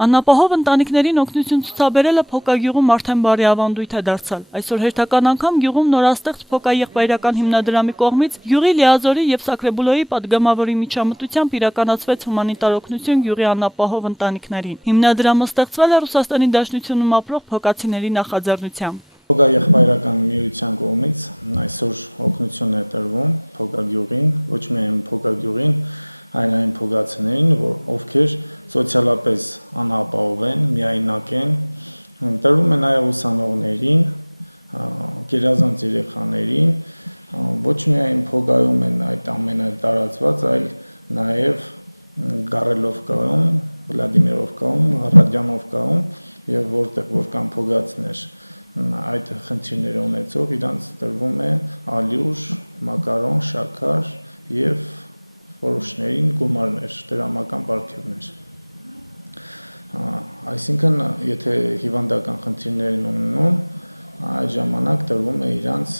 Անապահով ընտանիքներին օգնություն ցուցաբերելը Փոկա գյուղում արդեն բարի ավանդույթ է դարձել։ Այսօր հերթական անգամ գյուղում նորաստեղծ Փոկա եղբայրական հիմնադրամի կողմից Գյուղի Լիազորի եւ Սաքրեբուլոյի падգամավորի միջամտությամբ իրականացվեց հումանիտար օգնություն գյուղի անապահով ընտանիքներին։ Հիմնադրամը ստեղծվել է Ռուսաստանի Դաշնությունում ապրող փոկացիների նախաձեռնությամբ։ Փոկա եղբայրական միության կողմից այսօր օգնություն է տրվում Փոկա գյուղին, ոչ միայն Փոկա գյուղին, այլ այն փոկացիներին, ովքեր սոցիալապես անապահով են, միայնակ են, տրվում է նաև ուսանողներին, գերազանց երեխաներին, ոչ միայն Փոկայում են այդ ամենը տարածված, այլ նաև Գառելովկայում, Վլադիմիրովկայում, Ռադյանովկայում եւ որտեղ որ կան փոկացիներ այդ խնդիրները ունեցող իրանց տրվում է ալյուր, մակարոն, շաքար եւ որոշներին գումարներ, դրամական պարգևներ։ Այսինքն, եթե հիվանդական խնդիրներ են ունենում, այդ ժամանակ տրվում է իրանց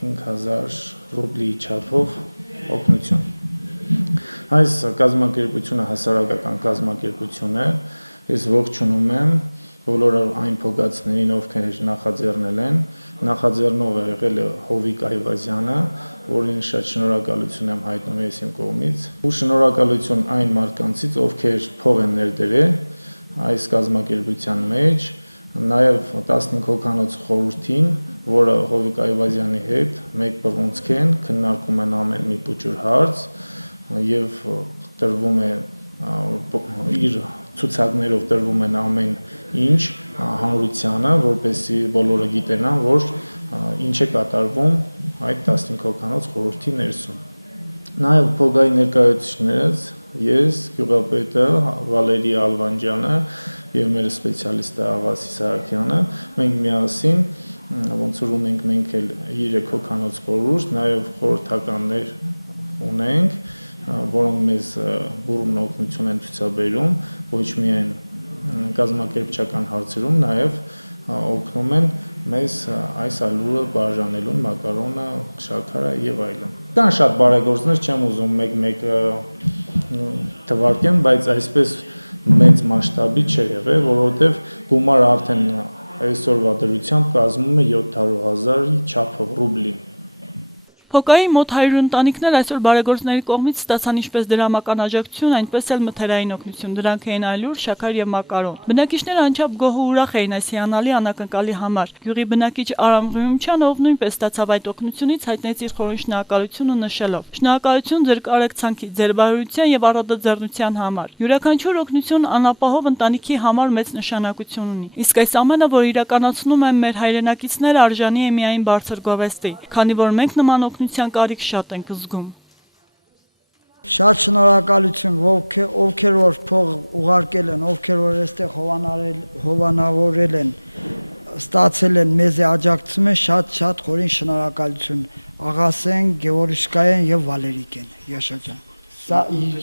5000 ռուբլի չափով օգնություն։ Այս կազմակերպությունը հասարակական կազմակերպություն է, ես ողջունում եմ բոլոր այն փոկացիներին, ովքեր նախաձեռնել են, նախաձեռնողը եղել է Հովիկ Այվազյանը, որին շատ շնորհակալություն եմ հայտնում ես իմ կողմից, ու շնորհակալություն այն մարդկանցից, ովքեր փող են ներդրել այս կազմակերպության մեջ, նաև 15 հոգանոց խորհրդին, որը Հովիկ Այվազյանի հետ մեկ բռունցք են, քննարկում են ամեն մի փոքր հարց եւ տրվում է իր ցուցակներով տրվում են ամեն ինչ հանրությանը, որպեսզի բոլորը գիտենան, որ ինչ է կատարվում այդ 15 հոգանոց խորհրդի ներսում։ Նաև Փոկայի ներկայացուցիչներից ես, գյուղապետը Վալերի Ալվանջյանը եւ մեր սպեցիալիստը Աղասի Սահակյանը, մենք միասին ոնց որ ունենք մենք էլ 3 հոգանոց խորհուրդ, նաև խորհրդականներ ունենք, որոնք մեզ բուրում օգնություն են ցուցաբերում, ոչ միայն կազմակերպչական հարցերում, նաև օգնում են մեզ այս ալյուրը բաժանելուն, մակարոնը, շաքարը եւ այլն։ Կան շատ բարեգործներ, չեմ ուզում մեկ թվարկեմ, բայց այսպես մեծ մասշտաբի չէ եղել, որովհետեւ գումարը արդեն այսօրվա դրությամբ կազմում է 700,000-ի չափով ռուբլի։ Փոկայի մոտ 100 ընտանիքներ այսօր բարեգործների կողմից ստացան ինչպես դրամական աջակցություն, այնպես էլ մթերային օգնություն, դրանք էին ալյուր, շաքար եւ մակարոն։ Բնակիչները անչափ գոհ ու ուրախ էին այս հիանալի անակնկալի համար։ Գյուղի բնակիչ Արամ Ղյումչյանը, ով նույնպես ստացավ այդ օգնությունից, հայտնեց իր խորին շնորհակալությունը նշելով. «Շնորհակալություն ձեր կարեկցանքի, ձեր բարօրության եւ առատաձեռնության համար։ Յուրաքանչյուր օգնություն անապահով ընտանիքի համար մեծ նշանակություն ունի։ Իսկ այս ամենը, որ իրականացնում են մեր հայրենակիցները, արժանի է միայն բարձր գովեստի, քանի որ մենք նման օգնության կարիք շատ ենք զգում»։ Շատ շնորհակալություն, ովքեր որ փող ուղարկել են, ովքեր որ այստեղ հովանավորել են, ստացել են, մեզ աջակցում են, շատ խորին շնորհակալություն Աղասեն, Գևորգսկայան եւ Վալերիկեն Յաշաջան։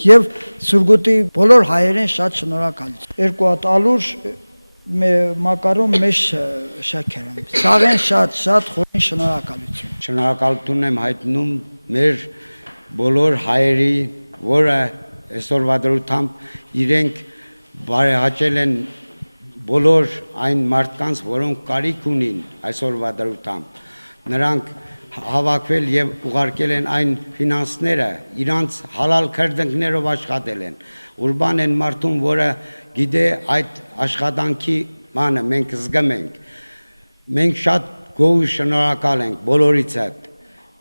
Եվ Սուրգուտի բոլոր հայերեն շատ շնորհակալություն։ 2 հատ ալյուր մակարոն մեծ շաքար։ Սաղեն շատ խորին շնորհակալություն։ Շնորհակալություն եմ հայտնում մեր բոլոր հայերի, որը այսօրվա դրությամբ իրենք բարեհաճել են բոլոր այն մարդկանց, որոնք կարիք ունին այսօրվա դրությամբ։ Նրանք հավաքվել եւ ուղարկել են այն ֆինանսները, իրանց հալալ քրդենքներով աշխատել են։ Ուրբան են մարդուն, որը գիտե այդ աշխատանքի բանը մենք զգում ենք։ Մենք շատ գոհ ու շնորհակալ ենք բոլորից հետ,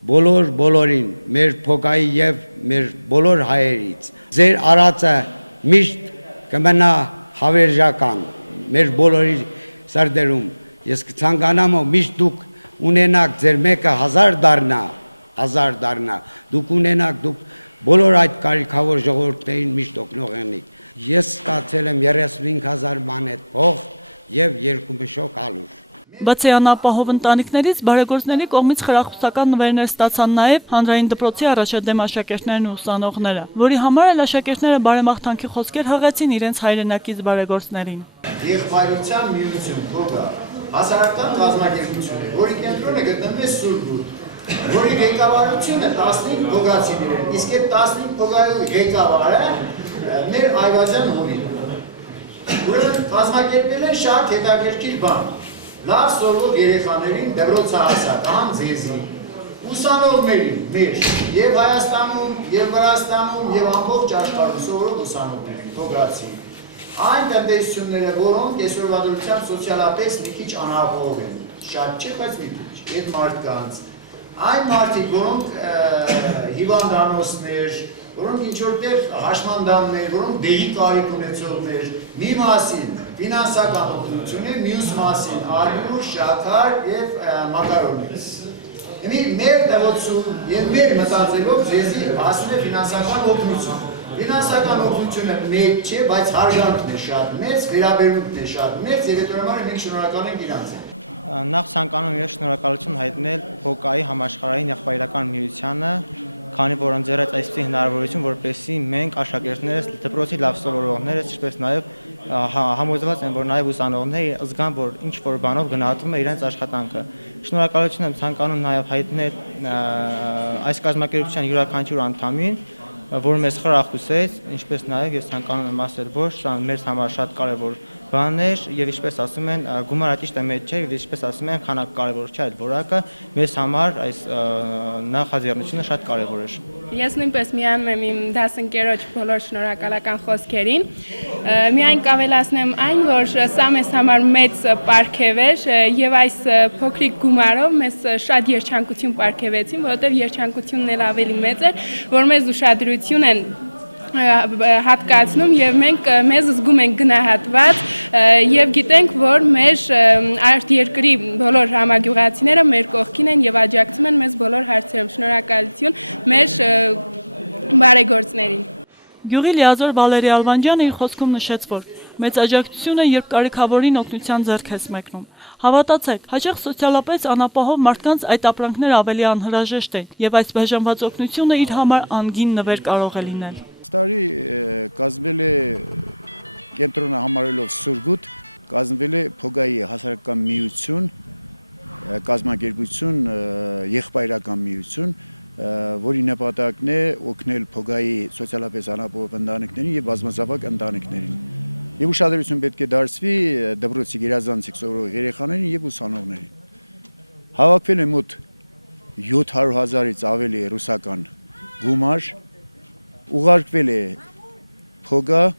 բոլորին, մեր Փոկայի եւ մեր բոլոր հայերից։ Ձեր արածը միշտ կմնա հավերժական մեր բոլորի սրտերում։ Ես կցանկանամ միշտ դուք ունենաք ձեր մեկը 1000 դառնա, դուք ունենաք, դուք բոլոր այդ կարիքավոր ժողովուրդներին միշտ օգնող եղնիք։ Ես ստացել եմ 35,000 մանետ փող եւ 2 մշոկ ալյուր։ Բացի անապահով ընտանիքներից, բարեգործների կողմից խրախուսական նվերներ ստացան նաև հանրային դպրոցի առաջադեմ աշակերտներն ու ուսանողները, որի համար էլ աշակերտները բարեմաղթանքի խոսքեր հղեցին իրենց հայրենակից բարեգործներին։ Եղբայրության միություն Փոկա հասարակական կազմակերպություն է, որի կենտրոնը գտնվում է Սուրգուտ, որի ղեկավարությունը 15 փոկացիներ են, իսկ այդ 15 փոկայու ղեկավարը մեր Այվազյան Հովիկն է։ Ուրեմն կազմակերպել են շատ հետաքրքիր բան։ Լավ սովոր երեխաներին դպրոցահասակ, ահա ձեզի, ուսանողներին մեր եւ Հայաստանում, եւ Վրաստանում, եւ ամբողջ աշխարհում սովորող ուսանողներին, փոքրացի։ Այն տնտեսությունները, որոնք այսօրվա դրությամբ սոցիալապես մի քիչ անապահով են, շատ չէ, բայց մի քիչ, այդ մարդկանց, այն մարդիկ, որոնք հիվանդանոցներ, որոնք ինչ-որտեղ հաշմանդամներ, որոնք դեղի կարիք ունեցողներ, մի մասին ֆինանսական օգնություն, մյուս մասին ալյուր, շաքար եւ մակարոններ։ Մեր դավոցում եւ մեր մտածելով ձեզի հասնում է ֆինանսական օգնություն։ Ֆինանսական օգնությունը մեծ չէ, բայց հարգանքն է շատ մեծ, վերաբերմունքն է շատ մեծ, եւ այդ համար մենք շնորհակալ ենք իրանց։ Նախ ցանկանում եմ շնորհակալություն հայտնել ՀՕԿ-ի համաշխարհային եղբայրական միությանը, քանի որ ընձեռեց այսպիսի հնարավորություն, որպեսզի մենք աշակերտներս, դպրոցի լավ սովորողներս, ինչպես նաև համոզված եմ, որ նաև ուսանողները զգան, որ ինչ որ բանով գնահատվում է իրենց աշխատանքը։ Շնորհակալություն եմ ցանկանում նաև հայտնել այս կազմակերպության յուրաքանչյուր անդամին, որ մեզ խրախուսեց, ինչպես նաև ես ցանկանում եմ ասել, որ սա մեզ համար շատ կարևոր բան էր եւ ինչպես ասում են գումարը ճիշտ է մեծ չէ եւ ինչպես ասում են քանակ կարևոր չէ, այլ որակը մեզ համար այս նախաձեռնությունը շատ կարևոր էր։ Ես նույնպես միանում եմ իմ դասընկերոջ բոլոր շնորհակալական խոսքերին։ Միայն կավելացնեմ այն, որ սա մեզ համար մեծ պարգև էր եւ այս փոքրիկ գումարով մեզ շատ երջանկություն պարգևեցին, որովհետեւ երջանկությունն էլ ավելի մեծ էր, որ մեզ ուշադրություն են հատկացնում եւ մենք մեզ զգում ենք գնահատված եւ գիտենք, որ մեր արտերկրի բոլոր համագյուղացիները մեր կողքին են եւ աջակցում են մեզ բոլոր հարցերում։ Շնորհակալություն մեր բարեգործներին։ Գյուղի լիազոր Վալերի Ալվանջյանը իր խոսքում նշեց, որ մեծ աջակցություն է, երբ կարիքավորին օգնության ձեռք ես մեկնում։ Հավատացեք, հաճախ սոցիալապես անապահով մարդկանց այդ ապրանքները ավելի անհրաժեշտ են եւ այս բաժանված օգնությունը իր համար անգին նվեր կարող է լինել։ Տարի կազմվել է կենտրոնը համարելով Սուրգուտ, կազմվել է ՓՕԳ-ի հասարակական միություն, կազմակերպություն, եղբայրական միություն, որի նպատակն է օգնել ՓՕԳ-ի սոցիալապես անապահով ընտանիքներին եւ բազմազավակ ընտանիքներին։ Եվ ուշադրություն պետք է դարձվի դպրոցի գերազանցիկ սովորող երեխաներին եւ ուսանողներին։ Հավաքվել է մոտ 700,000-ից ավելի ռուսական գումար, ուղարկվել է ՓՕԳ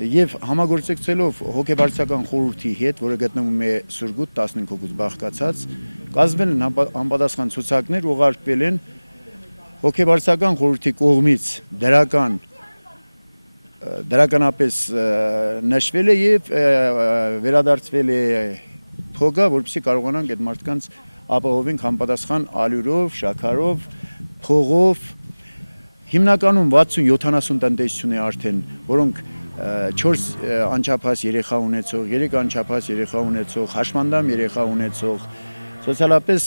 եւ համագործակցելով հոգեբարձական խորհրդի հետ, որը գտնվում է Սուրգուտ 15 հոգուց բաղկացած, կազմվել են համապատասխան ցուցակներ, ուղարկվել են հոգեբարձական խորհրդի կողմից դրականապես նշվել է եւ վերադարձվել է ՓՕԳ, որպեսզի կարողանանք այդ մարդկանց ապահովենք համապատասխան ալյուրով, շաքարով, փողով։ Հիմնականում 60-70 տնտեսություն է արդեն, որոնք 4 անչափահաս երեխա ունեցող, 3 անչափահաս երեխա ունեցող, հաշմանդամ երեխա ունեցող, սոցիալապես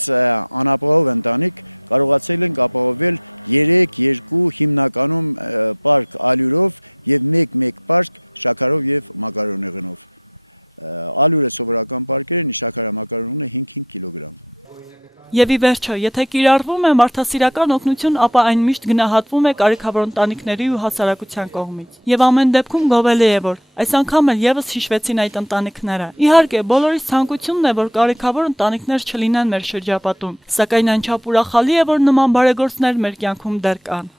անապահով ընտանիք կարողացել ենք ապահովել 3-2 հիմնականում պարկ ալյուրով եւ 1 պարկ շաքարով եւ մակարոնեղենով։ Ալյուրը սովորական պարկեր են, շաքարը մակարոնեղենը 5 կիլոգրամ։ Եվ ի վերջո, եթե կիրառվում է մարդասիրական օգնություն, ապա այն միշտ գնահատվում է կարիքավոր ընտանիքների ու հասարակության կողմից։ Եվ ամեն դեպքում գովելի է, որ այս անգամ էլ եւս հիշվեցին այդ ընտանիքները։ Իհարկե, բոլորիս ցանկությունն է, որ կարիքավոր ընտանիքներ չլինեն մեր շրջապատում, սակայն անչափ ուրախալի է, որ նման բարեգործներ մեր կյանքում դեռ կան։